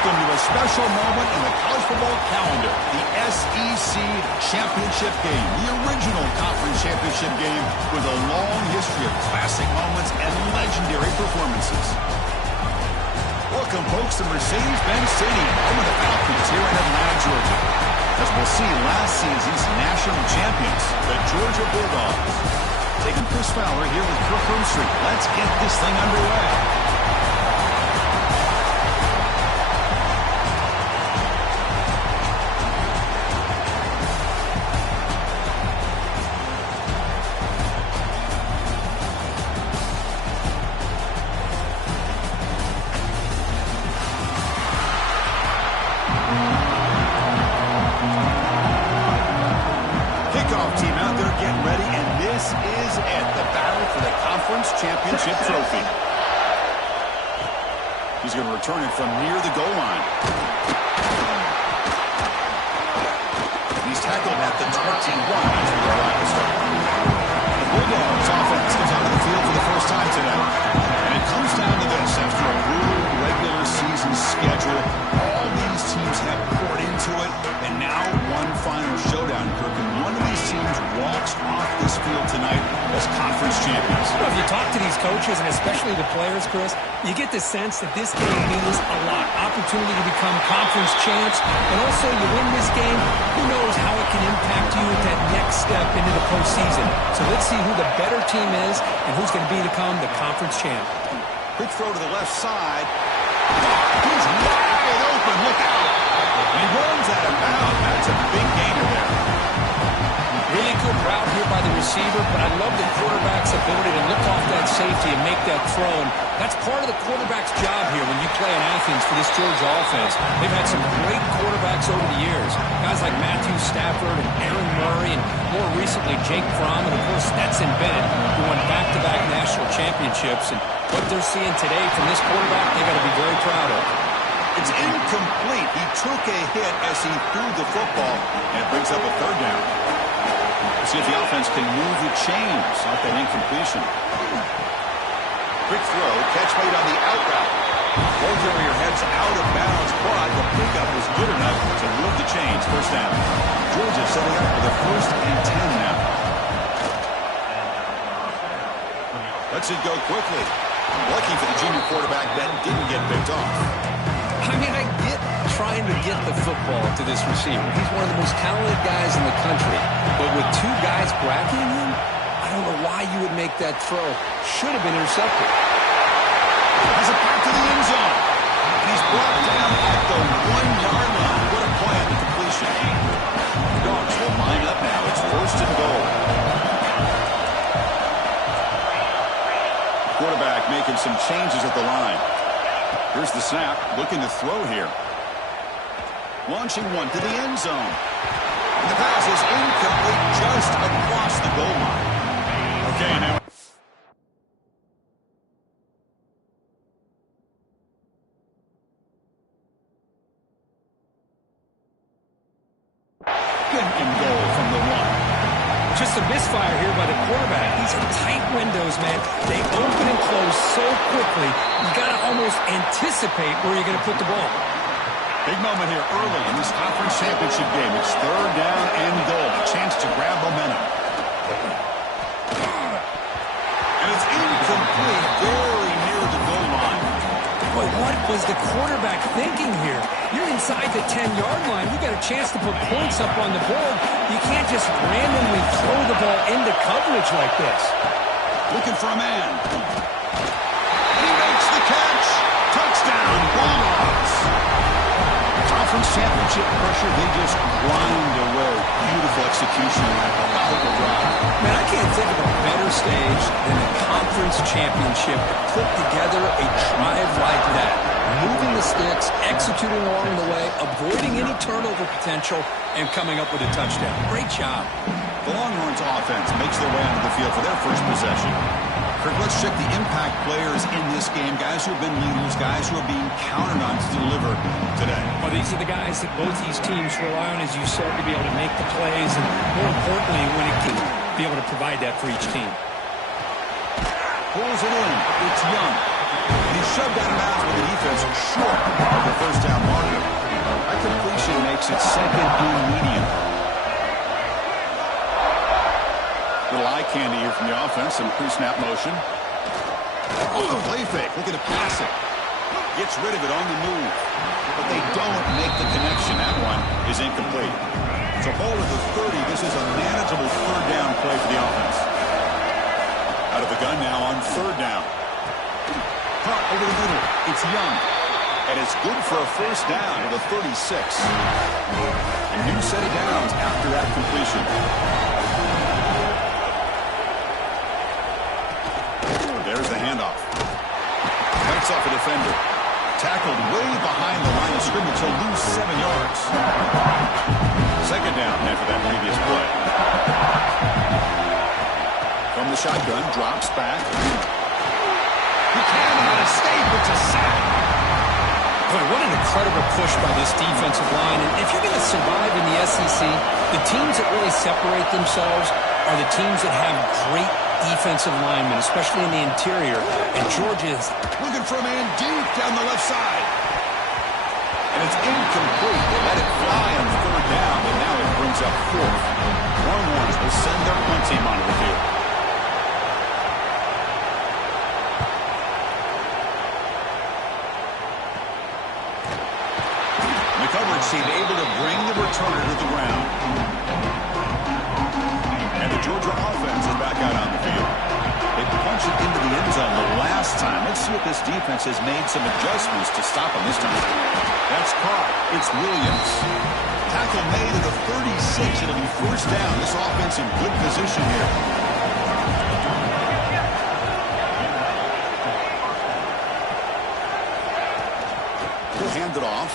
welcome to a special moment in the college football calendar, the SEC Championship Game, the original conference championship game with a long history of classic moments and legendary performances. Welcome, folks, to Mercedes-Benz Stadium, home of the Falcons here in Atlanta, Georgia. As we'll see, last season's national champions, the Georgia Bulldogs. Taking Chris Fowler here with Kirk Street. Let's get this thing underway. Team out there getting ready, and this is it, the battle for the conference championship trophy. He's going to return it from near the goal line. He's tackled at the 21 as the goal line will start. The Bulldogs offense comes onto the field for the first time today. And it comes down to this. After a brutal regular season schedule, all these teams have poured into it, and now one final showdown, Kirk, and one of these teams walks off this field tonight as conference champions. Well, if you talk to these coaches, and especially the players, Chris, you get the sense that this game means a lot. Opportunity to become conference champs, and also you win this game, who knows how it can impact you at that next step into the postseason. So let's see who the better team is and who's going to become the conference champ. Quick throw to the left side. He's wide open. Look out. And he runs out of bounds. That's a big gainer there. Really good route here by the receiver, but I love the quarterback's ability to look off that safety and make that throw. And that's part of the quarterback's job here when you play in Athens for this Georgia offense. They've had some great quarterbacks over the years. Guys like Matthew Stafford and Aaron Murray, and more recently Jake Fromm, and of course Stetson Bennett, who won back-to-back national championships. And what they're seeing today from this quarterback, they got to be very proud of. It's incomplete. He took a hit as he threw the football, and it brings up a third down. Let's see if the offense can move the chains off that incompletion. Quick throw, catch made on the out route. Ball carrier heads out of bounds, but the pickup was good enough to move the chains. First down. Georgia setting up for the 1st and 10 now. Lets it go quickly. Lucky for the junior quarterback, that didn't get picked off. I mean, I get trying to get the football to this receiver. He's one of the most talented guys in the country. But with two guys bracketing him, I don't know why you would make that throw. Should have been intercepted. Has it back to the end zone. And he's brought down at the 1-yard line. What a play on the completion. The Dogs will line up now. It's 1st and goal. Quarterback making some changes at the line. Here's the snap, looking to throw here. Launching one to the end zone. And the pass is incomplete just across the goal line. Okay, now. And goal from the 1. Just a misfire here by the quarterback. These are tight windows, man. They open and close so quickly, you got to almost anticipate where you're going to put the ball. Big moment here early in this conference championship game. It's 3rd down and goal. A chance to grab momentum. And it's incomplete, very near the goal line. Boy, what was the quarterback thinking here? You're inside the 10-yard line. You got a chance to put points up on the board. You can't just randomly throw the ball into coverage like this. Looking for a man. He makes the catch. Touchdown, Bulldogs. Conference championship pressure, they just grind away. Beautiful execution on that powerful drive. Man, I can't think of a better stage than the conference championship to put together a drive like that. Moving the sticks, executing along the way, avoiding any turnover potential, and coming up with a touchdown. Great job. The Longhorns offense makes their way onto the field for their first possession. Kirk, let's check the impact players in this game. Guys who have been leaders, guys who are being counted on to deliver today. Well, these are the guys that both these teams rely on, as you said, to be able to make the plays, and more importantly, when it can be able to provide that for each team. Pulls it in. It's Young. And he's shoved out of bounds with the defense short of the first down marker. That completion makes it second and medium. Little eye candy here from the offense and pre-snap motion. Oh, play fake. Looking to pass it. Gets rid of it on the move. But they don't make the connection. That one is incomplete. So ball at the 30. This is a manageable third down play for the offense. Out of the gun now on third down. Caught over the middle. It's Young. And it's good for a first down with a 36. A new set of downs after that completion. There's the handoff. Fights off a defender. Tackled way behind the line of scrimmage. He'll lose 7 yards. Second down after that previous play. From the shotgun, drops back. Buchanan escape. It's a sack. Boy, what an incredible push by this defensive line. And if you're going to survive in the SEC, the teams that really separate themselves are the teams that have great defensive linemen, especially in the interior. And Georgia is looking for a man deep down the left side. And it's incomplete. They let it fly on third down, but now it brings up fourth. Longhorns will send their punt team onto the field. The coverage team able to bring the returner to the ground. And the Georgia offense is back out on the field. They punch it into the end zone the last time. Let's see if this defense has made some adjustments to stop them this time. That's caught. It's Williams. Tackle made at the 36. It'll be first down. This offense in good position here. He'll hand it off.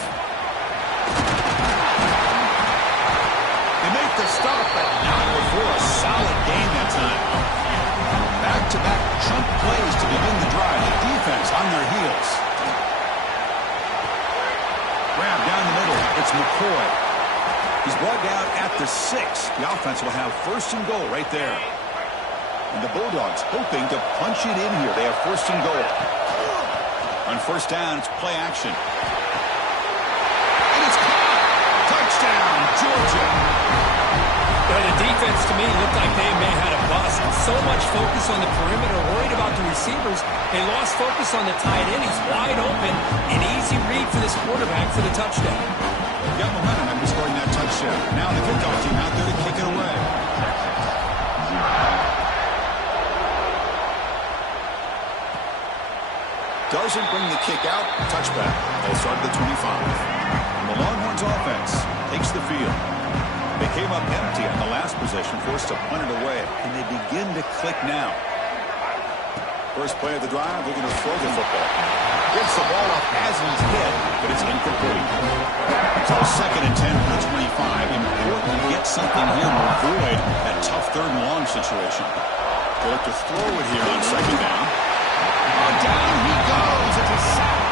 They make the stop, but not before a solid game that time. Back-to-back chunk plays to begin the drive. The defense on their heels. Grab down the middle. It's McCoy. He's brought down at the 6. The offense will have first and goal right there. And the Bulldogs hoping to punch it in here. They have first and goal. On first down, it's play action. And it's caught. Touchdown, Georgia. Well, the defense, to me, looked like they may have had a bust. So much focus on the perimeter, worried about the receivers. They lost focus on the tight end. He's wide open. An easy read for this quarterback for the touchdown. Got momentum after scoring that touchdown. Now the kickoff team out there to kick it away. Doesn't bring the kick out. Touchback. They'll start at the 25. And the Longhorns offense takes the field. They came up empty on the last possession, forced to punt it away. And they begin to click now. First play of the drive, looking to throw the football. Gets the ball up as he's hit, but it's incomplete. So second and 10 from the 25. Important to get something here to avoid that tough third and long situation. They look to throw it here on second down. Oh, down he goes. It's a sack.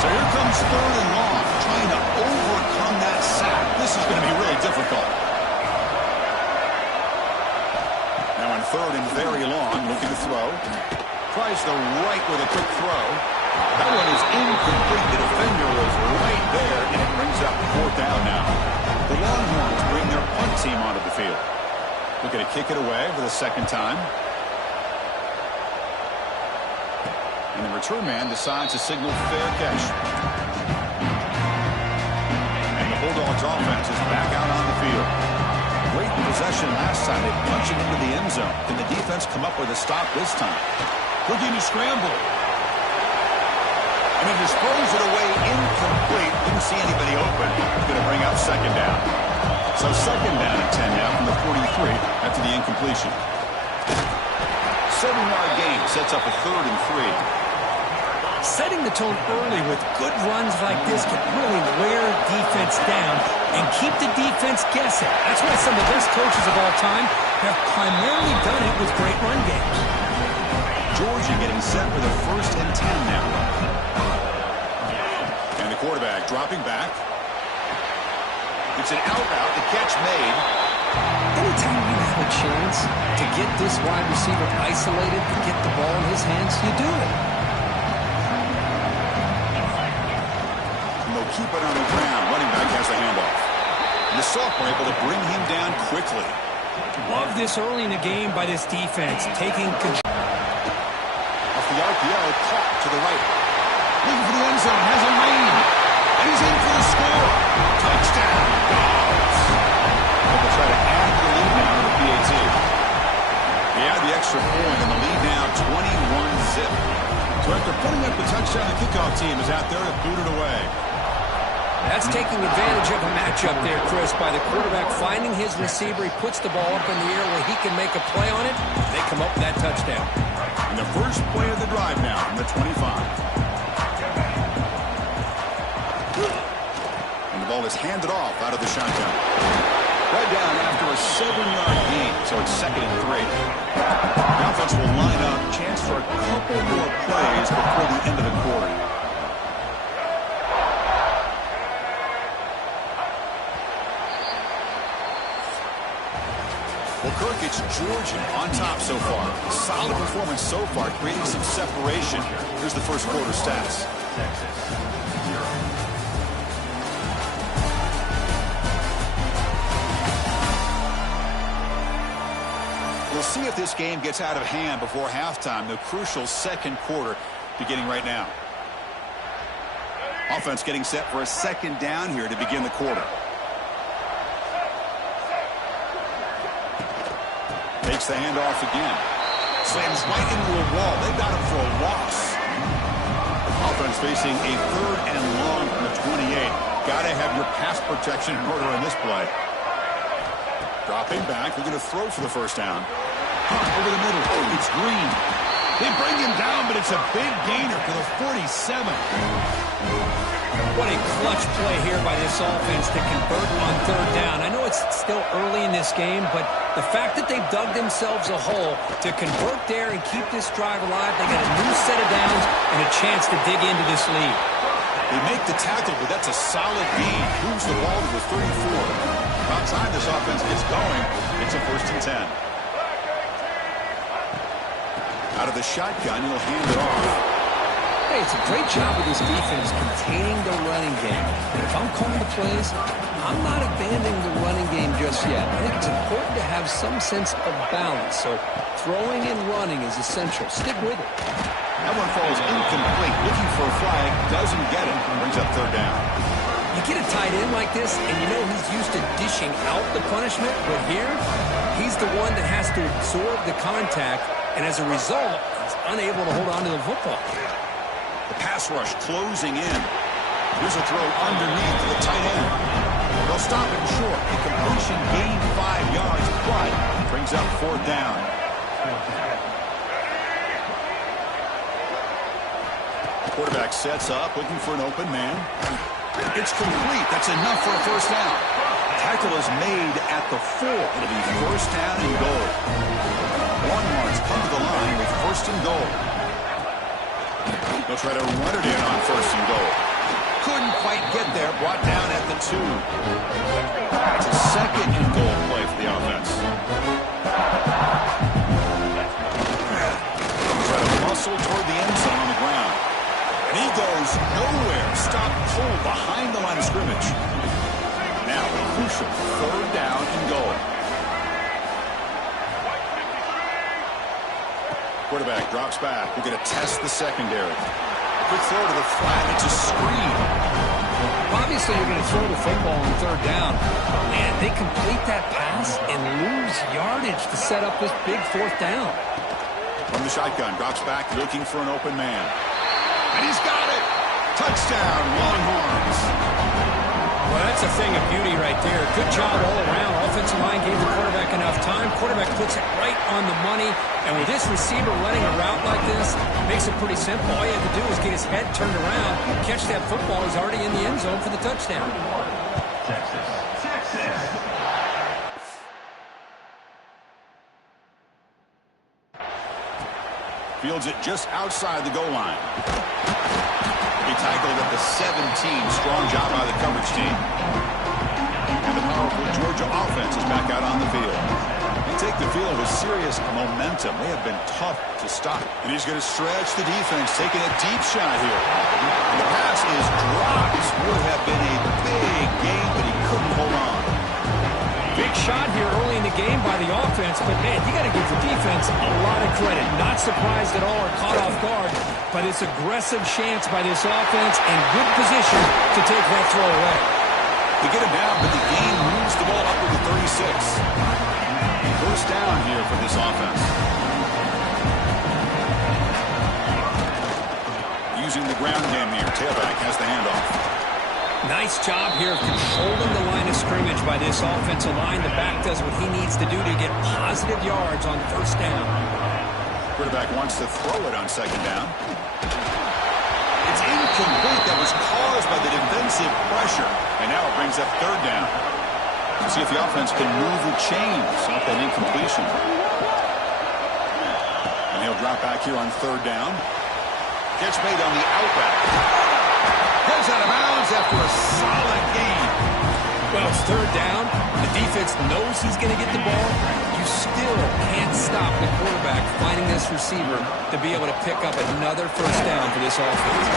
So here comes third and long, trying to overcome that sack. This is going to be really difficult. Now on third and very long, looking to throw. Tries the right with a quick throw. That one is incomplete. The defender was right there, and it brings up fourth down now. The Longhorns bring their punt team onto the field. Looking to kick it away for the second time. And the return man decides to signal fair catch. And the Bulldogs offense is back out on the field. Great possession last time. They punch it into the end zone. Can the defense come up with a stop this time? Looking to scramble. And he just throws it away incomplete. Didn't see anybody open. He's going to bring up second down. So second down at 10 now from the 43 after the incompletion. 7-yard gain sets up a third and 3. Setting the tone early with good runs like this can really wear defense down and keep the defense guessing. That's why some of the best coaches of all time have primarily done it with great run games. Georgia getting set for the first and 10 now. And the quarterback dropping back. It's an out route, the catch made. Anytime you have have a chance to get this wide receiver isolated, to get the ball in his hands, you do it. And they'll keep it on the ground. Running back has the handoff. And the sophomore able to bring him down quickly. Love this early in the game by this defense, taking control. Off the RPO, caught to the right. Looking for the end zone, has a lane. And he's in for the score. Touchdown, Dogs. And they'll try to add the lead now to the PAT. They add the extra point, and the lead now 21-zip. So after putting up the touchdown, the kickoff team is out there to boot it away. That's taking advantage of a matchup there, Chris, by the quarterback finding his receiver. He puts the ball up in the air where he can make a play on it. They come up with that touchdown. And the first play of the drive now from the 25. And the ball is handed off out of the shotgun. Right down after a 7-yard gain, so it's 2nd and 3. The offense will line up, chance for a couple more plays before the end of the quarter. Well, Kirk, it's Georgia on top so far. Solid performance so far, creating some separation. Here's the first quarter stats. We'll see if this game gets out of hand before halftime. The crucial second quarter beginning right now. Offense getting set for a second down here to begin the quarter. Takes the handoff again. Slams right into a wall. They got him for a loss. Offense facing a 3rd and long from the 28. Got to have your pass protection in order in this play. Dropping back. They're going to throw for the first down. Over the middle. Oh, it's Green. They bring him down, but it's a big gainer for the 47. What a clutch play here by this offense to convert on 3rd down. I know it's still early in this game, but the fact that they've dug themselves a hole to convert there and keep this drive alive, they got a new set of downs and a chance to dig into this lead. They make the tackle, but that's a solid gain. Moves the ball to the 34. About time this offense gets going, it's a 1st and 10. Out of the shotgun, he'll hand it off. Hey, it's a great job of this defense containing the running game. And if I'm calling the plays, I'm not abandoning the running game just yet. I think it's important to have some sense of balance. So throwing and running is essential. Stick with it. That one falls incomplete. Looking for a flag. Doesn't get it. Brings up 3rd down. You get a tight end like this, and you know he's used to dishing out the punishment. But here, he's the one that has to absorb the contact. And as a result, he's unable to hold on to the football. The pass rush closing in. Here's a throw underneath to the tight end. They'll stop it short. The completion gained 5 yards, but brings up 4th down. The quarterback sets up, looking for an open man. It's complete. That's enough for a 1st down. Tackle is made at the 4. It'll be 1st down and goal. Longhorns come to the line with 1st and goal. They'll try to run it in on 1st and goal. Couldn't quite get there. Brought down at the 2. It's a 2nd and goal play for the offense. They'll try to muscle toward the end zone on the ground. And he goes nowhere. Stop cold behind the line of scrimmage. Now a crucial 3rd down and goal. Quarterback drops back. We're going to test the secondary. Quick throw to the flat. It's a screen. Obviously, you're going to throw the football on 3rd down. But, man, they complete that pass and lose yardage to set up this big 4th down. From the shotgun, drops back, looking for an open man. And he's got it. Touchdown, Longhorns. Well, that's a thing of beauty right there. Good job all around. Offensive line gave the quarterback enough time. Quarterback puts it right on the money. And with this receiver running a route like this, makes it pretty simple. All you have to do is get his head turned around, catch that football. He's already in the end zone for the touchdown. Texas. Fields it just outside the goal line. He tackled at the 17. Strong job by the coverage team. And the powerful Georgia offense is back out on the field. It's a take the field with serious momentum. They have been tough to stop. And he's going to stretch the defense, taking a deep shot here. The pass is dropped. Would have been a big game, but he couldn't hold on. Big shot here early in the game by the offense, but man, you got to give the defense a lot of credit. Not surprised at all or caught off guard, but it's aggressive chance by this offense and good position to take that throw away. They get him down, but the game moves the ball up to the 36. First down here for this offense. Using the ground game here. Tailback has the handoff. Nice job here of controlling the line of scrimmage by this offensive line. The back does what he needs to do to get positive yards on first down. Quarterback wants to throw it on second down. It's incomplete. That was caused by the defensive pressure. And now it brings up third down. Let's see if the offense can move the chains off that incompletion. And he'll drop back here on third down. Catch made on the out route. Goes out of bounds after a solid gain. Well, it's third down. The defense knows he's going to get the ball. You still can't stop the quarterback finding this receiver to be able to pick up another first down for this offense.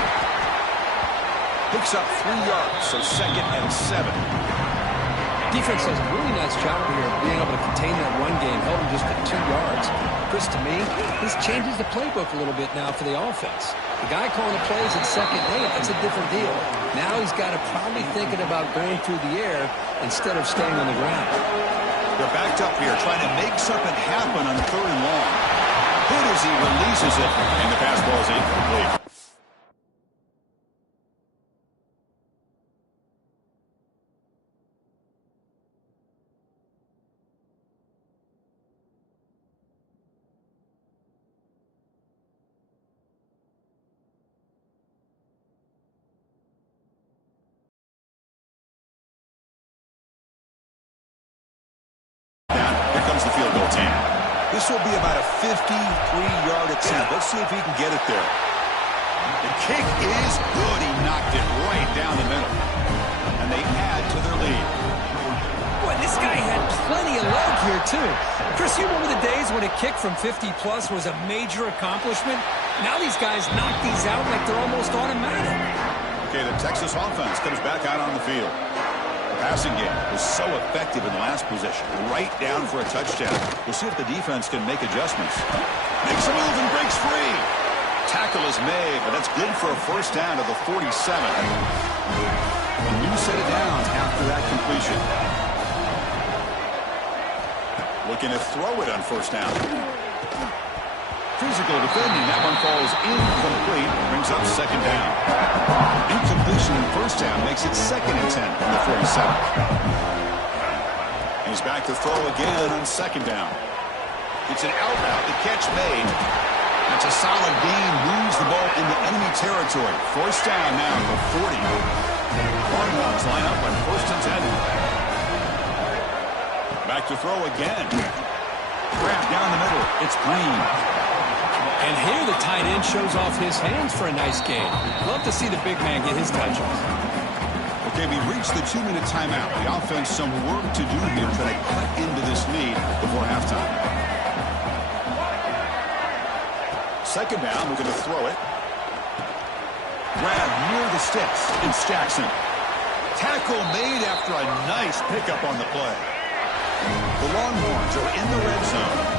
Picks up 3 yards, so second and 7. Defense does a really nice job here of being able to contain that run game, held him just at 2 yards. Chris, to me, this changes the playbook a little bit now for the offense. The guy calling the plays at second and 8, that's a different deal. Now he's got to probably thinking about going through the air instead of staying on the ground. They're backed up here, trying to make something happen on third and long. Hit as he releases it, and the pass ball is incomplete. This will be about a 53-yard attempt. Let's see if he can get it there. The kick is good. He knocked it right down the middle. And they add to their lead. Boy, this guy had plenty of leg here, too. Chris, you remember the days when a kick from 50-plus was a major accomplishment? Now these guys knock these out like they're almost automatic. Okay, the Texas offense comes back out on the field. Passing game was so effective in the last possession. Right down for a touchdown. We'll see if the defense can make adjustments. Makes a move and breaks free. Tackle is made, but that's good for a first down to the 47. A new set of downs after that completion. Looking to throw it on first down. Physical defending. That one falls incomplete. Brings up second down. Incompletion in first down makes it second and 10 from the 47. He's back to throw again on second down. It's an out route. The catch made. That's a solid gain. Moves the ball into enemy territory. First down now for 40. Cardinals line up on first and 10. Back to throw again. Grab down the middle. It's Green. And here the tight end shows off his hands for a nice game. Love to see the big man get his touches. Okay, we reached the 2-minute timeout. The offense some work to do here, trying to cut into this lead before halftime. Second down, we're going to throw it. Grab near the sticks. It's Jackson. Tackle made after a nice pickup on the play. The Longhorns are in the red zone.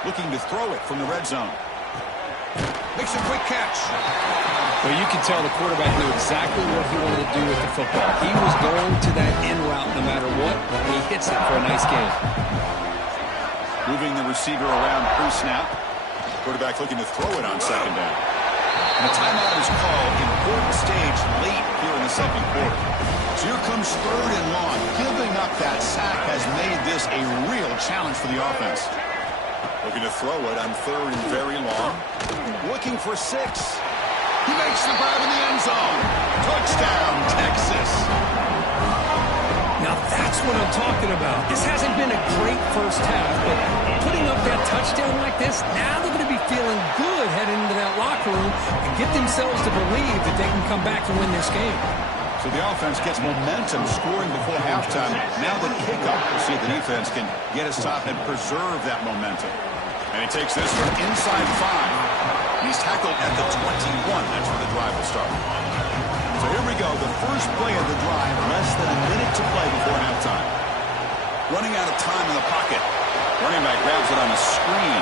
Looking to throw it from the red zone. Makes a quick catch. Well, you can tell the quarterback knew exactly what he wanted to do with the football. He was going to that end route no matter what. He hits it for a nice gain. Moving the receiver around pre-snap. Quarterback looking to throw it on second down. And a timeout is called. Important stage late here in the second quarter. So here comes third and long. Giving up that sack has made this a real challenge for the offense. Looking to throw it on third and very long. Looking for 6. He makes the grab in the end zone. Touchdown, Texas. Now that's what I'm talking about. This hasn't been a great first half, but putting up that touchdown like this, now they're going to be feeling good heading into that locker room and get themselves to believe that they can come back and win this game. So the offense gets momentum scoring before halftime. Now the kickoff. We'll see if the defense can get a stop and preserve that momentum. And he takes this from inside 5. He's tackled at the 21. That's where the drive will start. So here we go. The first play of the drive. Less than a minute to play before halftime. Running out of time in the pocket. Running back grabs it on the screen.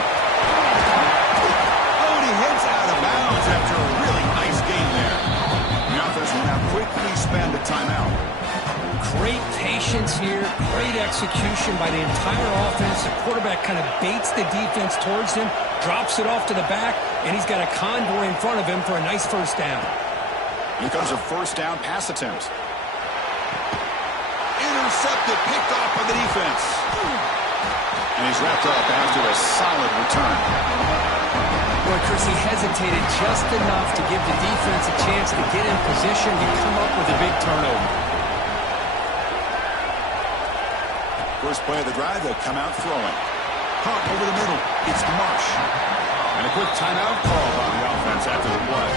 Oh, and he hits out of bounds after a really nice game there. The offense will now quickly spend a timeout. Great patience here, great execution by the entire offense. The quarterback kind of baits the defense towards him, drops it off to the back, and he's got a convoy in front of him for a nice first down. Here comes a first down pass attempt. Intercepted, picked off by the defense. And he's wrapped up after a solid return. Boy, Chris, he hesitated just enough to give the defense a chance to get in position and come up with a big turnover. First play of the drive, they'll come out throwing. Caught over the middle. It's Marsh. And a quick timeout call on the offense after the play.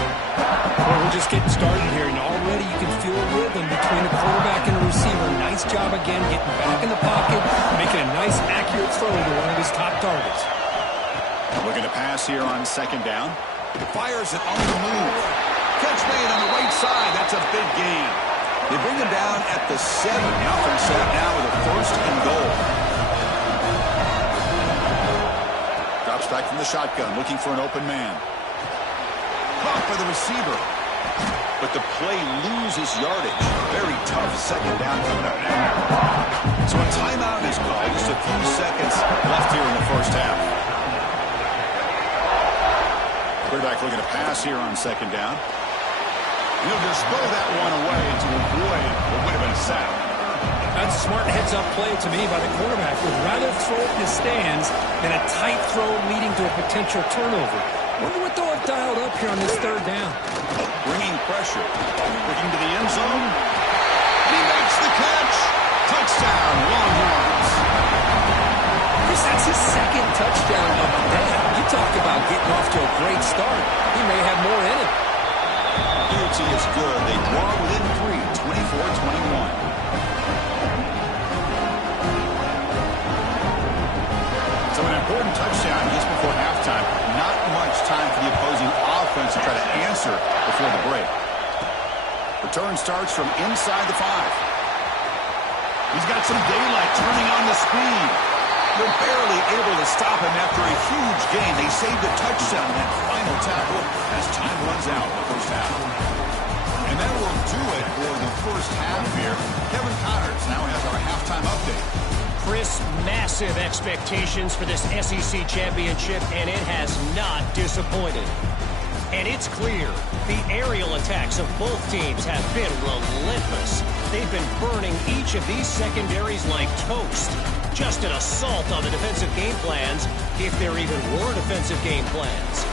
Well, we're just getting started here, and already you can feel a rhythm between the quarterback and the receiver. Nice job again, getting back in the pocket, making a nice, accurate throw to one of his top targets. Looking to pass here on second down. Fires it on the move. Catch made on the right side. That's a big gain. They bring him down at the 7. The offense set up now with a first and goal. Drops back from the shotgun, looking for an open man. Caught by the receiver. But the play loses yardage. Very tough second down coming up now. So a timeout is called. Just a few seconds left here in the first half. Quarterback looking to pass here on second down. He'll just throw that one away to avoid what would have been a sack. That's a smart heads-up play to me by the quarterback. Would rather throw it in the stands than a tight throw leading to a potential turnover. Wonder what they'll have dialed up here on this third down. Bringing pressure. Looking to the end zone. And he makes the catch. Touchdown, Longhorns. Chris, that's his second touchdown of the day. You talk about getting off to a great start. He may have more in it. Unity is good. They draw within 3, 24-21. So an important touchdown just before halftime. Not much time for the opposing offense to try to answer before the break. Return starts from inside the 5. He's got some daylight turning on the speed. They're barely able to stop him after a huge gain. They saved a touchdown in that final tackle as time runs out in the first half. And that will do it for the first half here. Kevin Connors now has our halftime update. Chris, massive expectations for this SEC championship, and it has not disappointed. And it's clear, the aerial attacks of both teams have been relentless. They've been burning each of these secondaries like toast. Just an assault on the defensive game plans, if there even were defensive game plans.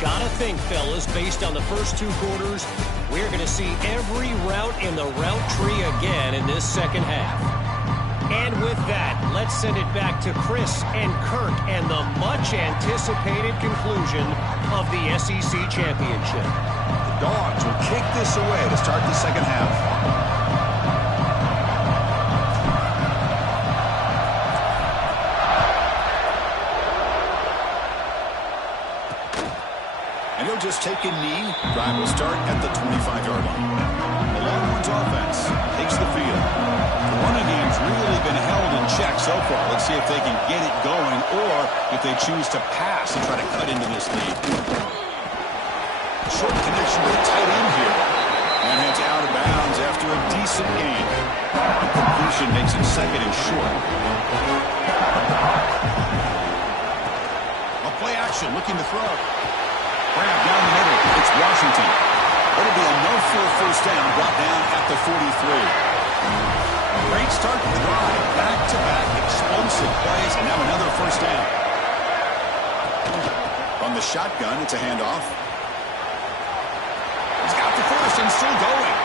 Gotta think, fellas, based on the first 2 quarters, we're going to see every route in the route tree again in this second half. And with that, let's send it back to Chris and Kurt and the much-anticipated conclusion of the SEC championship. The Dogs will kick this away to start the second half. And he'll just take a knee. Drive will start at the 25-yard line. The Longhorns offense takes the field. The running game's really been held in check so far. Let's see if they can get it going or if they choose to pass and try to cut into this lead. Short connection to the tight end here. And heads out of bounds after a decent gain. Completion makes it second and short. A play action looking to throw. Grab down the middle. It's Washington. It'll be enough for a first down. Brought down at the 43. Great start to the drive. Back-to-back explosive plays, and now another first down. From the shotgun, it's a handoff. He's got the first and still going.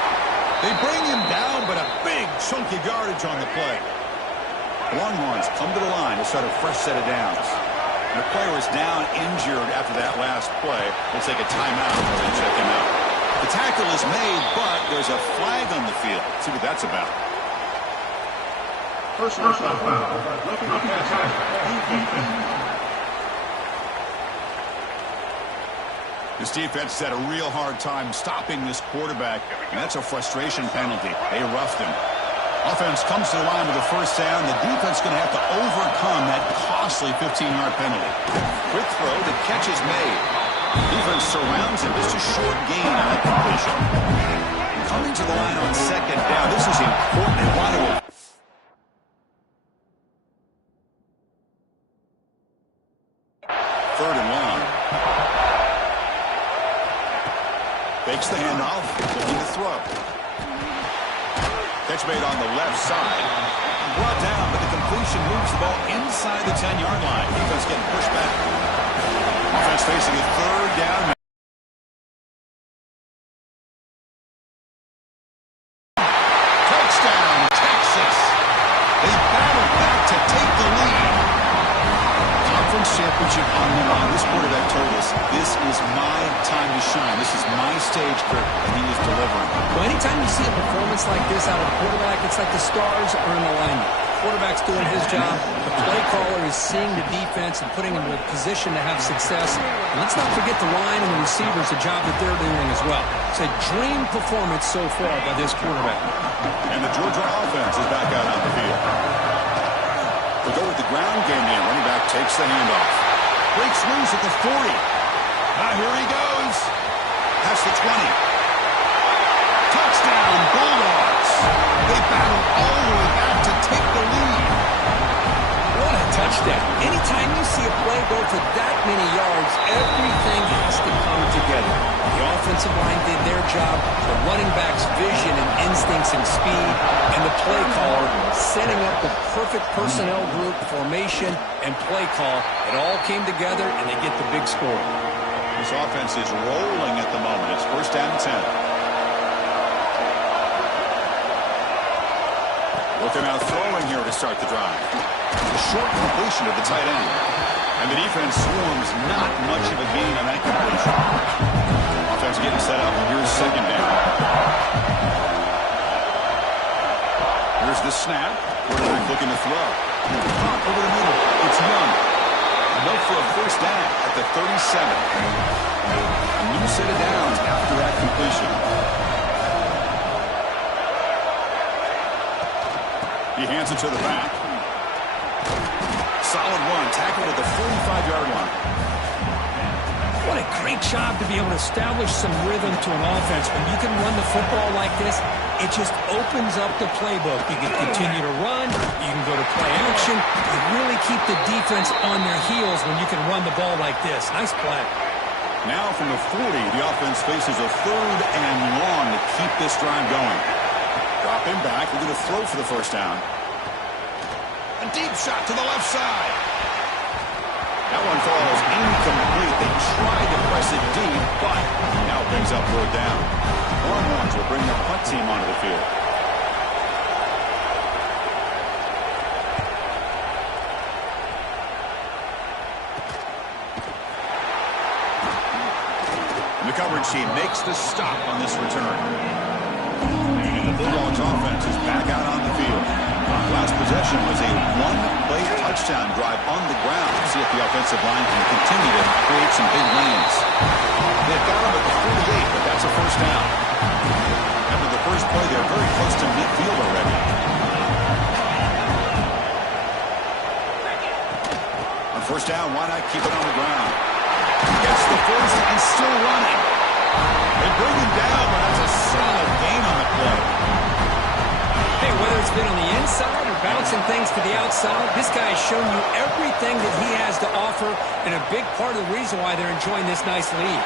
They bring him down, but a big chunk of yardage on the play. Longhorns come to the line to start a fresh set of downs. And the player is down injured after that last play. We'll take a timeout while they check him out. The tackle is made, but there's a flag on the field. Let's see what that's about. Personal foul. This defense has had a real hard time stopping this quarterback, and that's a frustration penalty. They roughed him. Offense comes to the line with a first down. The defense is going to have to overcome that costly 15-yard penalty. Quick throw, the catch is made. Defense surrounds him. Just a short gain on that completion. Coming to the line on second down. This is important. They want to. Third and long. Fakes the handoff. Looking to throw. Catch made on the left side. Brought down, but the completion moves the ball inside the 10-yard line. Defense getting pushed back. Offense facing a third down. Touchdown, Texas. They battled back to take the lead. Conference championship on the line. This quarterback told us, this is my time to shine. This is my stage, Kirk, and he is delivering. Well, anytime you see a performance like this out of a quarterback, it's like the stars are in alignment. The quarterback's doing his job. The play caller is seeing the defense and putting them in a position to have success. And let's not forget the line and the receivers, the job that they're doing as well. It's a dream performance so far by this quarterback. And the Georgia offense is back out on the field. We'll go with the ground game here. Running back takes the handoff. Breaks loose at the 40. Here he goes. Past the 20. Touchdown, Bulldogs. They battle all the way back to take the lead. What a touchdown. Anytime you see a play go for that many yards, everything has to come together. The offensive line did their job, the running back's vision and instincts and speed, and the play caller setting up the perfect personnel group, formation, and play call. It all came together, and they get the big score. This offense is rolling at the moment. It's first down and 10. Looking out throwing here to start the drive. A short completion to the tight end. And the defense swarms not much of a gain on that completion. Offense getting set up. Here's second down. Here's the snap. Quarterback looking to throw. Over the middle. It's Young. Enough for a first down at the 37. A new set of downs after that completion. He hands it to the back. Solid run. Tackle at the 45-yard line. What a great job to be able to establish some rhythm to an offense. When you can run the football like this, it just opens up the playbook. You can continue to run. You can go to play action. You really keep the defense on their heels when you can run the ball like this. Nice play. Now from the 40, the offense faces a third and long to keep this drive going. Drop him back. We're going to throw for the first down. A deep shot to the left side. That one falls incomplete. They tried to press it deep, but now brings up third down. Longhorns will bring the punt team onto the field. And the coverage team makes the stop on this return. And the Bulldogs offense is back out on the field. Last possession was a one-play touchdown drive on the ground. See if the offensive line can continue to create some big lanes. They've got them at the 48, but that's a first down. After the first play, they're very close to midfield already. On first down, why not keep it on the ground? Gets the first and still running. They bring him down, but that's a solid gain on the play. Hey, whether it's been on the inside or bouncing things to the outside, this guy has shown you everything that he has to offer, and a big part of the reason why they're enjoying this nice lead.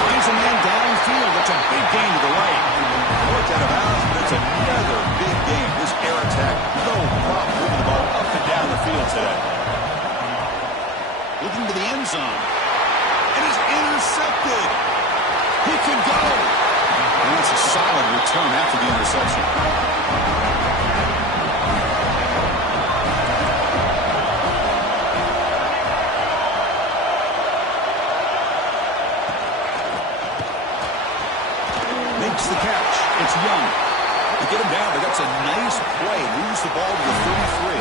Finds a man downfield. That's a big gain to the right. Worked out of bounds, but it's another big gain. This air attack, no problem moving the ball up and down the field today. Looking to the end zone. It is intercepted. He can go. And that's a solid return after the interception. get him down, but that's a nice play. Moves the ball to the 33.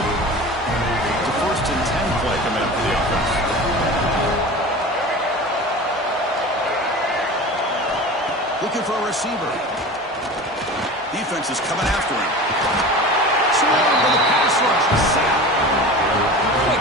It's a 1st and 10 play coming up for the offense. Looking for a receiver. Defense is coming after him. Surrounded with a pass rush. Sack.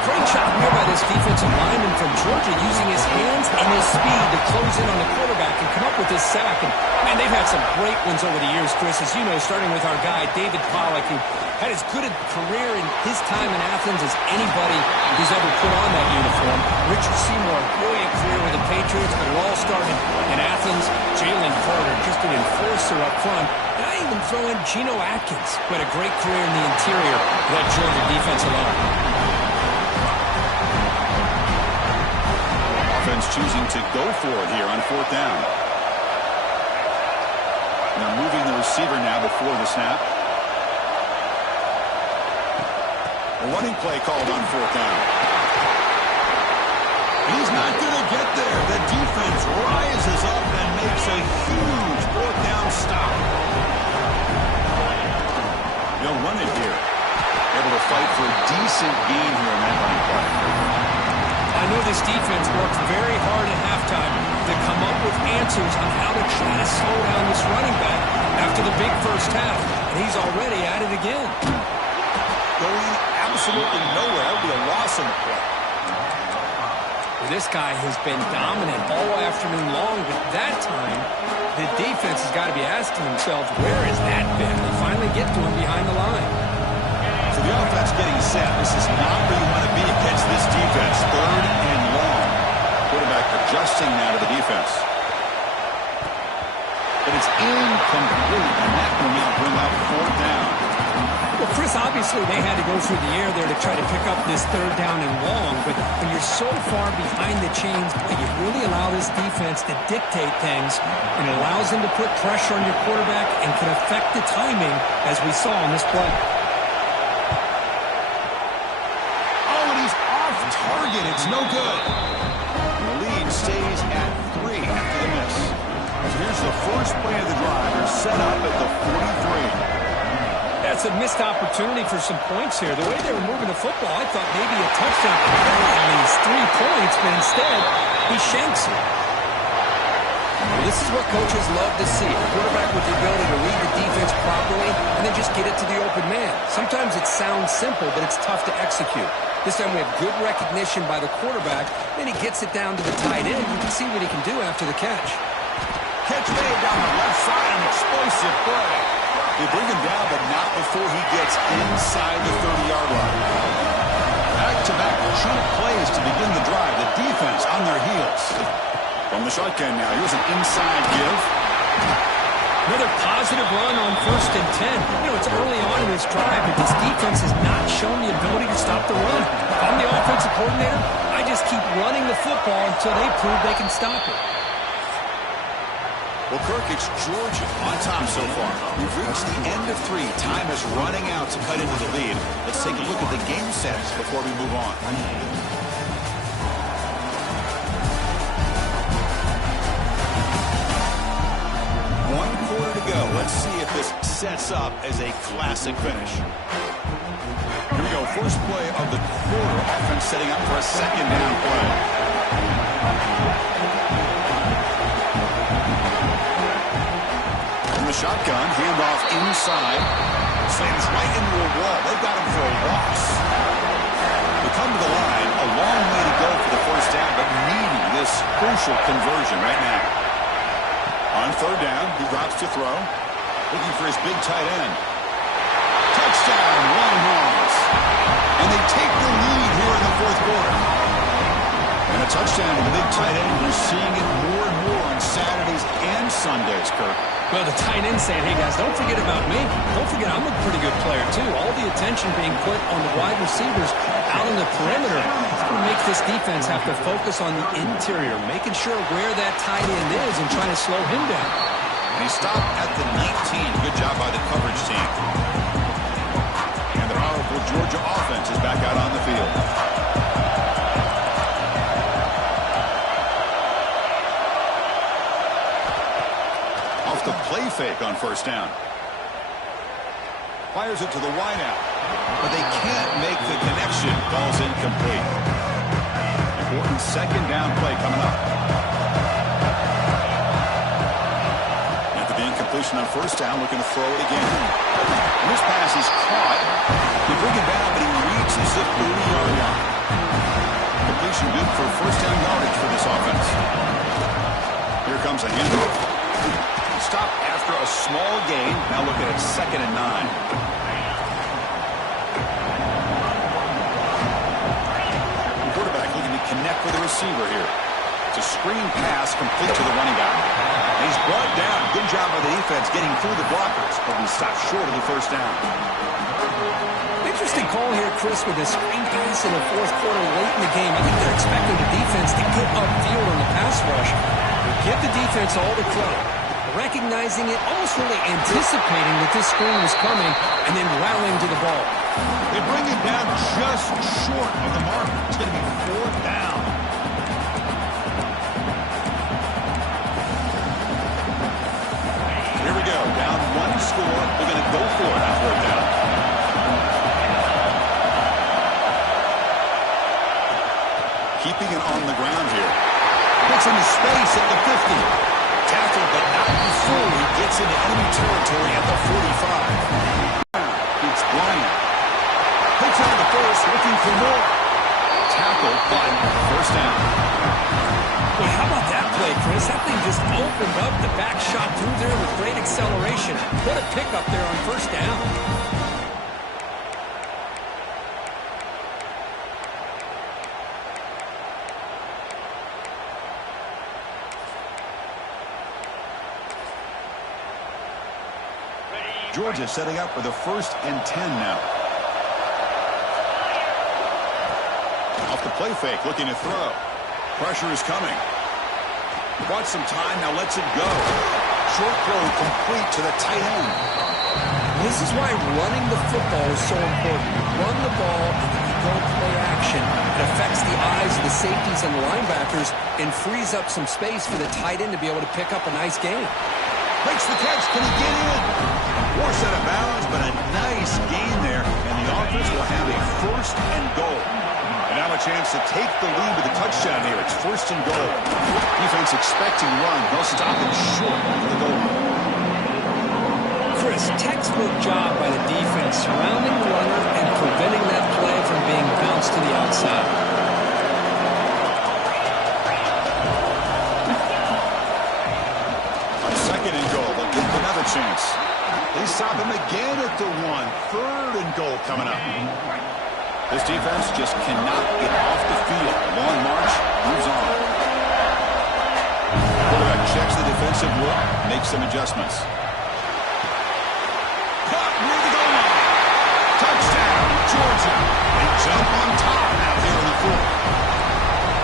Great job here by this defensive lineman from Georgia, using his hands and his speed to close in on the quarterback and come up with this sack. And, man, they've had some great ones over the years, Chris, as you know, starting with our guy, David Pollack, who had as good a career in his time in Athens as anybody who's ever put on that uniform. Richard Seymour, brilliant career with the Patriots, but it all started in Athens. Jalen Carter, just an enforcer up front. And I even throw in Geno Atkins, who had a great career in the interior of that Georgia defensive line. Choosing to go for it here on 4th down. And they're moving the receiver now before the snap. A running play called on 4th down. He's not going to get there. The defense rises up and makes a huge 4th down stop. They'll run it here. Able to fight for a decent gain here in that running play. I know this defense worked very hard at halftime to come up with answers on how to try to slow down this running back after the big first half. And he's already at it again. Going absolutely nowhere. It'll be a loss in the play. Well, this guy has been dominant all afternoon long, but that time, the defense has got to be asking themselves, where has that been? They finally get to him behind the line. So the offense getting set. This is not where you want to be against this defense. 3rd and long. Quarterback adjusting now to the defense. But it's incomplete, and that will now bring up 4th down. Well, Chris, obviously they had to go through the air there to try to pick up this 3rd down and long, but when you're so far behind the chains, you really allow this defense to dictate things, and it allows them to put pressure on your quarterback and can affect the timing, as we saw on this play. Target, it's no good. The lead stays at 3 after the miss. So here's the first play of the drive. They're set up at the 43. That's a missed opportunity for some points here. The way they were moving the football, I thought maybe a touchdown at least 3 points, but instead, he shanks it. Well, this is what coaches love to see. A quarterback with the ability to read the defense properly and then just get it to the open man. Sometimes it sounds simple, but it's tough to execute. This time we have good recognition by the quarterback. Then he gets it down to the tight end. You can see what he can do after the catch. Catch made down the left side, an explosive play. They bring him down, but not before he gets inside the 30-yard line. Back-to-back chunk plays to begin the drive. The defense on their heels. From the shotgun now, here's an inside give. Another positive run on 1st and 10. You know, it's early on in this drive, but this defense has not shown the ability to stop the run. If I'm the offensive coordinator, I just keep running the football until they prove they can stop it. Well, Kirk, it's Georgia on top so far. We've reached the end of 3. Time is running out to cut into the lead. Let's take a look at the game sets before we move on. 1 quarter to go. Let's see if this sets up as a classic finish. Here we go. First play of the quarter. Offense setting up for a 2nd down play. From the shotgun, handoff inside. Slams right into a wall. They've got him for a loss. They come to the line. A long way to go for the 1st down, but needing this crucial conversion right now. On 3rd down, he drops to throw. Looking for his big tight end. Touchdown, Longhorns. And they take the lead here in the 4th quarter. And a touchdown to the big tight end. We're seeing it more and more on Saturdays and Sundays, Kirk. Well, the tight end saying, hey, guys, don't forget about me. Don't forget I'm a pretty good player, too. All the attention being put on the wide receivers out on the perimeter. It's going to make this defense have to focus on the interior, making sure where that tight end is and trying to slow him down. And he stopped at the 19. Good job by the coverage team. And the powerful Georgia offense is back out on the field. Off the play fake on 1st down. Fires it to the wideout. But they can't make the connection. Ball's incomplete. Important second down play coming up. After the incompletion on first down, looking to throw it again. And this pass is caught. They bring it down, but he reaches the 30-yard line. Completion good for first down yardage for this offense. Here comes a handoff. Stop after a small gain. Now looking at 2nd and 9. Connect with the receiver here. It's a screen pass complete to the running back. And he's brought down. Good job by the defense getting through the blockers, but he stopped short of the first down. Interesting call here, Chris, with a screen pass in the fourth quarter late in the game. I think they're expecting the defense to get upfield on the pass rush. But give the defense all the credit. Recognizing it, almost really anticipating that this screen was coming, and then rallying to the ball. They bring it down just short of the mark. It's going to be 4th down. Here we go. Down 1 score. They're going to go for it on 4th down. Keeping it on the ground here. Gets into space at the 50. Tackled, but not before he gets into enemy territory at the 45. It's Bryant. Takes out the first, looking for more. Tackled, but first down. Well, how about that play, Chris? That thing just opened up. The back shot through there with great acceleration. What a pickup there on first down. Georgia setting up for the 1st and 10 now. Off the play fake, looking to throw. Pressure is coming. Bought some time, now lets it go. Short throw complete to the tight end. This is why running the football is so important. Run the ball, and then you go play action. It affects the eyes of the safeties and the linebackers and frees up some space for the tight end to be able to pick up a nice gain. Makes the catch. Can he get in? Force out of bounds, but a nice gain there. And the offense will have a 1st and goal. And now a chance to take the lead with a touchdown here. It's 1st and goal. Defense expecting run. They'll stop him short of the goal line. Chris, textbook job by the defense surrounding the runner and preventing that play from being bounced to the outside. Chance. They stop him again at the 1. 3rd and goal coming up. This defense just cannot get off the field. Long march, moves on. Quarterback checks the defensive look, makes some adjustments. Caught near the goal line. Touchdown, Georgia. They jump on top now here in the 4th.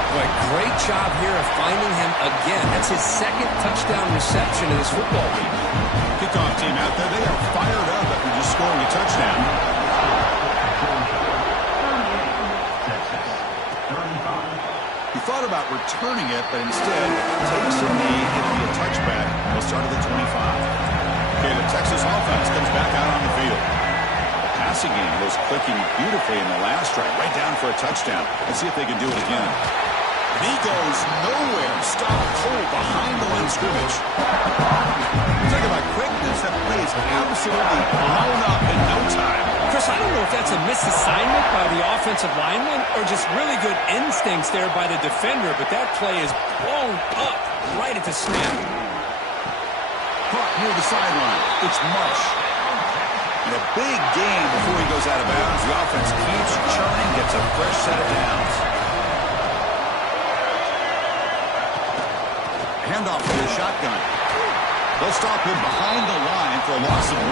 Boy, great job here of finding him again. That's his 2nd touchdown reception in this football game. Kickoff team out there, they are fired up after just scoring a touchdown. He thought about returning it, but instead takes a knee. It'll be a touchback. They'll start at the 25. Okay, the Texas offense comes back out on the field. The passing game was clicking beautifully in the last drive, right down for a touchdown. Let's see if they can do it again. He goes nowhere. Stop cold behind the line of scrimmage. Talk about quickness. That play is absolutely blown up in no time. Chris, I don't know if that's a misassignment by the offensive lineman or just really good instincts there by the defender, but that play is blown up right at the snap. Caught near the sideline. It's Marsh. And a big gain before he goes out of bounds. The offense keeps churning, gets a fresh set of downs. Handoff to the shotgun. They'll stop him behind the line for a loss of 1.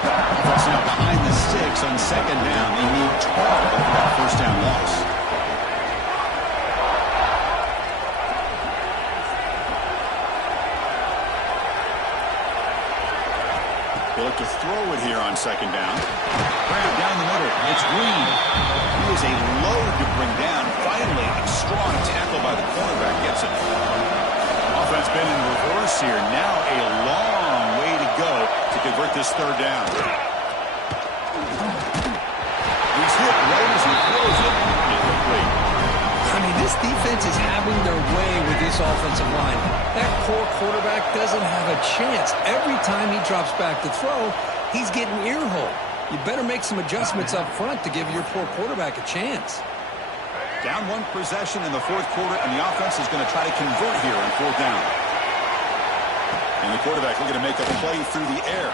Offense now behind the 6 on 2nd down. They need 12 after that first down loss. They look to throw it here on 2nd down. Grab down the middle. It's Green. He is a load to bring down. Finally, a strong tackle by the cornerback gets it. Offense been in reverse here. Now a long way to go to convert this third down. He's hit right as he throws it. Incomplete. I mean, this defense is having their way with this offensive line. That poor quarterback doesn't have a chance. Every time he drops back to throw, he's getting ear-holed. You better make some adjustments up front to give your poor quarterback a chance. Down one possession in the fourth quarter, and the offense is going to try to convert here on fourth down. And the quarterback looking to make a play through the air.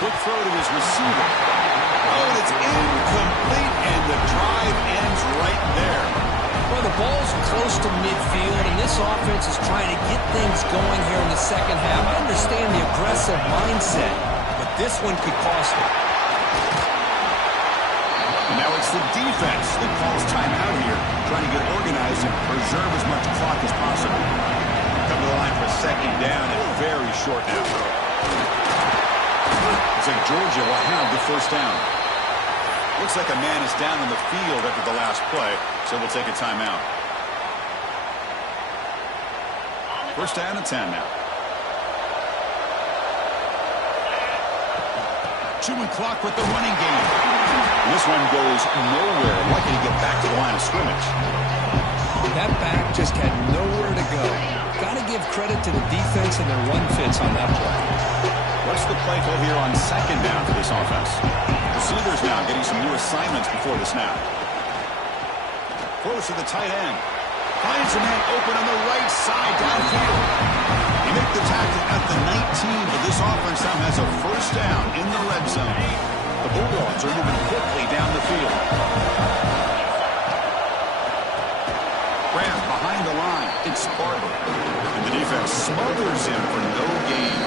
Quick throw to his receiver. Oh, and it's incomplete, and the drive ends right there. Well, the ball's close to midfield, and this offense is trying to get things going here in the second half. I understand the aggressive mindset, but this one could cost them. And now it's the defense that calls timeout here, trying to get organized and preserve as much clock as possible. Come to the line for second down and very short now. Looks like Georgia will have the first down. Looks like a man is down on the field after the last play, so we'll take a timeout. First down and 10 now. Chewing clock with the running game. This one goes nowhere. Lucky to get back to the line of scrimmage. That back just had nowhere to go. Got to give credit to the defense and their run fits on that play. What's the play call here on second down for this offense? Receivers now getting some new assignments before the snap. Close to the tight end. Finds a man open on the right side downfield. He make the tackle at the 19, but this offense now has a first down in the red zone. The Bulldogs are moving quickly down the field. Graham behind the line. It's Barber. And the defense smothers him for no gain.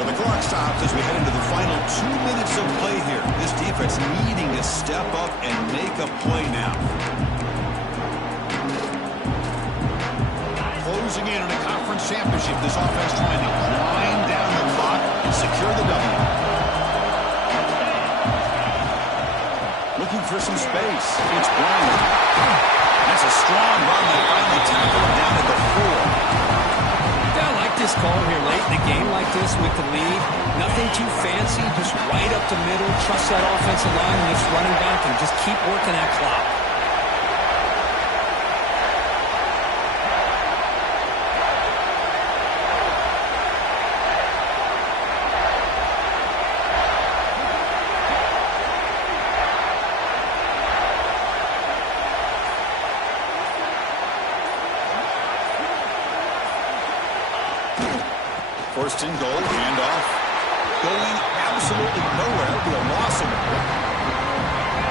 So the clock stops as we head into the final 2 minutes of play here. This defense needing to step up and make a play now. Closing in on a conference championship, this offense trying to wind down the clock and secure the W. Looking for some space. It's Bryant. That's a strong run. They finally tackle him down at the 4. This call here late in the game like this with the lead. Nothing too fancy, just right up the middle. Trust that offensive line and this running back and just keep working that clock. First and goal, handoff. Going absolutely nowhere. That'll be a loss in the play.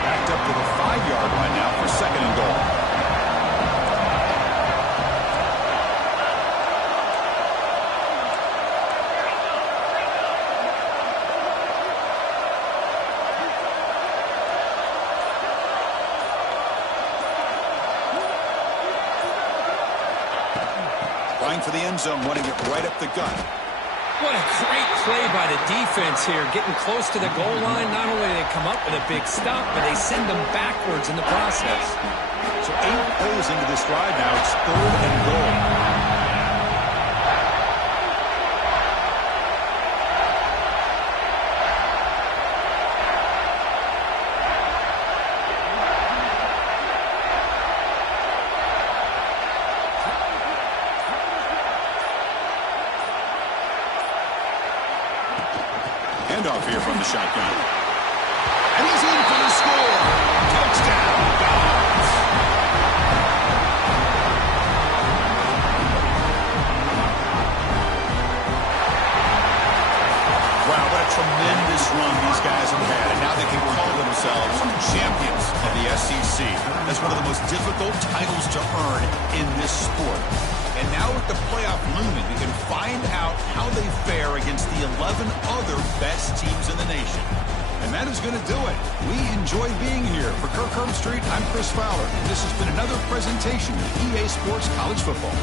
Backed up to the 5-yard line now for second and goal. Trying for the end zone, running it right up the gut. What a great play by the defense here. Getting close to the goal line, not only do they come up with a big stop, but they send them backwards in the process. So 8 plays into this drive now. It's third and goal. Handoff here from the shotgun. And he's in for the score. Touchdown, Dogs. Wow, what a tremendous run these guys have had. And now they can call themselves champions of the SEC. That's one of the most difficult titles to earn in this sport. And now with the playoff looming, we can find out how they fare against the 11 other best teams in the nation. And that is going to do it. We enjoy being here. For Kirk Herbstreit, I'm Chris Fowler. This has been another presentation of EA Sports College Football.